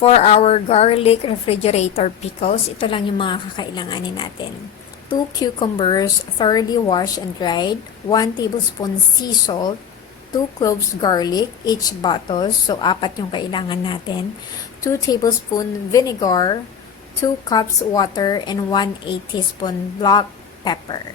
For our garlic refrigerator pickles, ito lang yung mga kakailanganin natin. 2 cucumbers, thoroughly washed and dried, 1 tablespoon sea salt, 2 cloves garlic, each bottles, so 4 yung kailangan natin, 2 tablespoon vinegar, 2 cups water, and 1/8 teaspoon black pepper.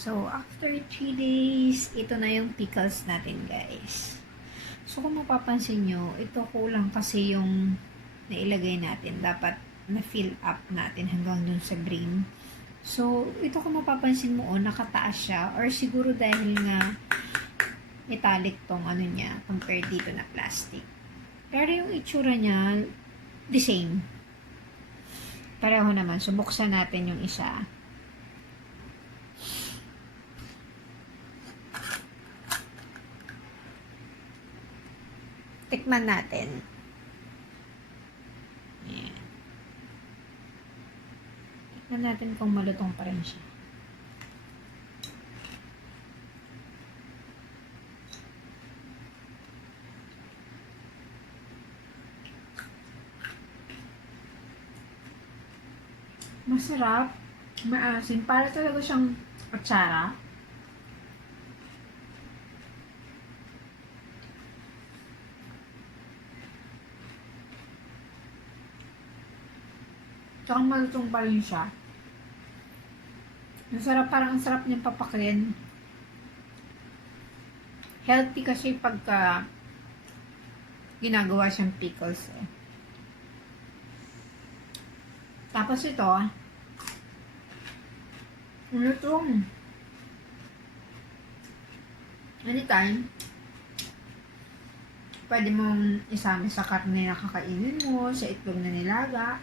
So, after 3 days, ito na yung pickles natin, guys. So, kung mapapansin nyo, ito kulang kasi yung nailagay natin. Dapat na-fill up natin hanggang dun sa green. So, ito kung mapapansin mo, nakataas siya. Or siguro dahil nga metallic tong ano niya, compared dito na plastic. Pero yung itsura niya, the same. Pareho naman. So, buksan natin yung isa. Tikman natin. Ayan. Tikman natin kung malutong pa rin siya. Masarap. Maasim. Para talaga siyang atsara. Tsaka malutong pa rin siya. Masarap, parang ang sarap niyang papakin. Healthy kasi pagka ginagawa siyang pickles eh. Tapos ito, ano ito? Anytime, pwede mong isama sa karne na kakainin mo, sa itlog na nilaga.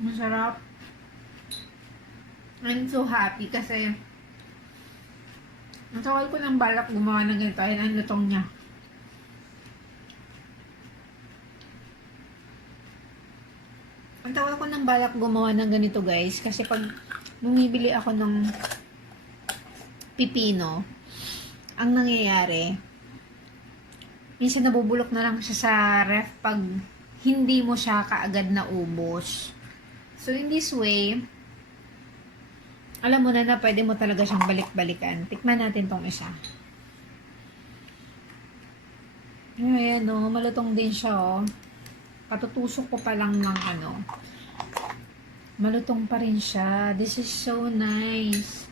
Masarap. I'm so happy kasi ang tagal ko ng balak gumawa ng ganito ay ang lutong niya. Ang tagal ko ng balak gumawa ng ganito guys kasi pag bumibili ako ng pipino, ang nangyayari minsan nabubulok na lang siya sa ref pag hindi mo siya kaagad na ubos. So in this way, alam mo na pwede mo talaga siyang balik-balikan. Tikman natin tong isa. Ayan o, malutong din siya o. Katutusok ko pa lang ng ano. Malutong pa rin siya. This is so nice.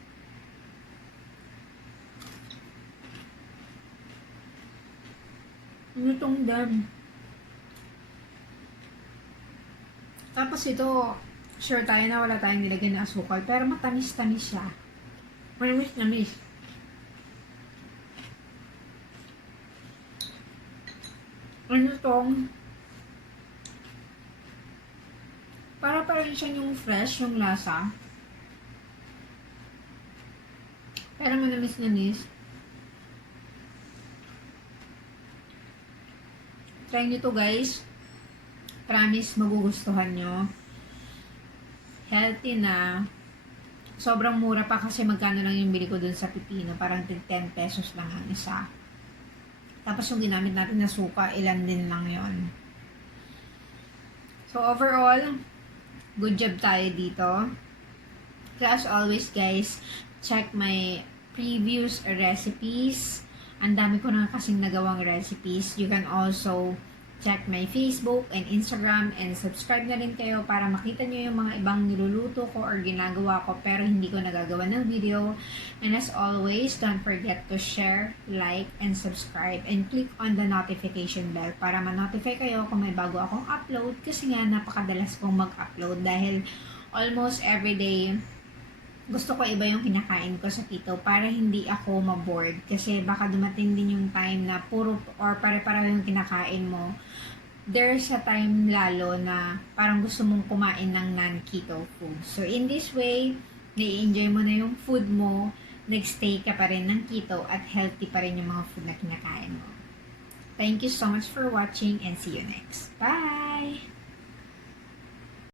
Malutong din. Tapos ito, sure tayo na wala tayong nilagyan na asukal, pero matamis-tamis siya. Matamis-tamis. Ano tong? Para pa rin siya yung fresh, yung lasa. Pero manamis-namis. Try nyo to guys. Promise magugustuhan nyo. Healthy na. Sobrang mura pa kasi magkano lang yung bili ko dun sa pipino. Parang 10 pesos lang ang isa. Tapos yung ginamit natin na suka, ilan din lang yon. So overall, good job tayo dito. So as always guys, check my previous recipes. Ang dami ko na kasing nagawang recipes. You can also check my Facebook and Instagram and subscribe na rin kayo para makita nyo yung mga ibang niluluto ko or ginagawa ko pero hindi ko nagagawa ng video. And as always, don't forget to share, like, and subscribe and click on the notification bell para ma-notify kayo kung may bago akong upload kasi nga napakadalas kong mag-upload dahil almost everyday gusto ko iba yung kinakain ko sa keto para hindi ako ma-bored kasi baka dumating din yung time na puro or pare-pareho yung kinakain mo. There's a time lalo na parang gusto mong kumain ng non-keto food. So in this way, nai-enjoy mo na yung food mo, nag-stay ka pa rin ng keto at healthy pa rin yung mga food na kinakain mo. Thank you so much for watching and see you next. Bye!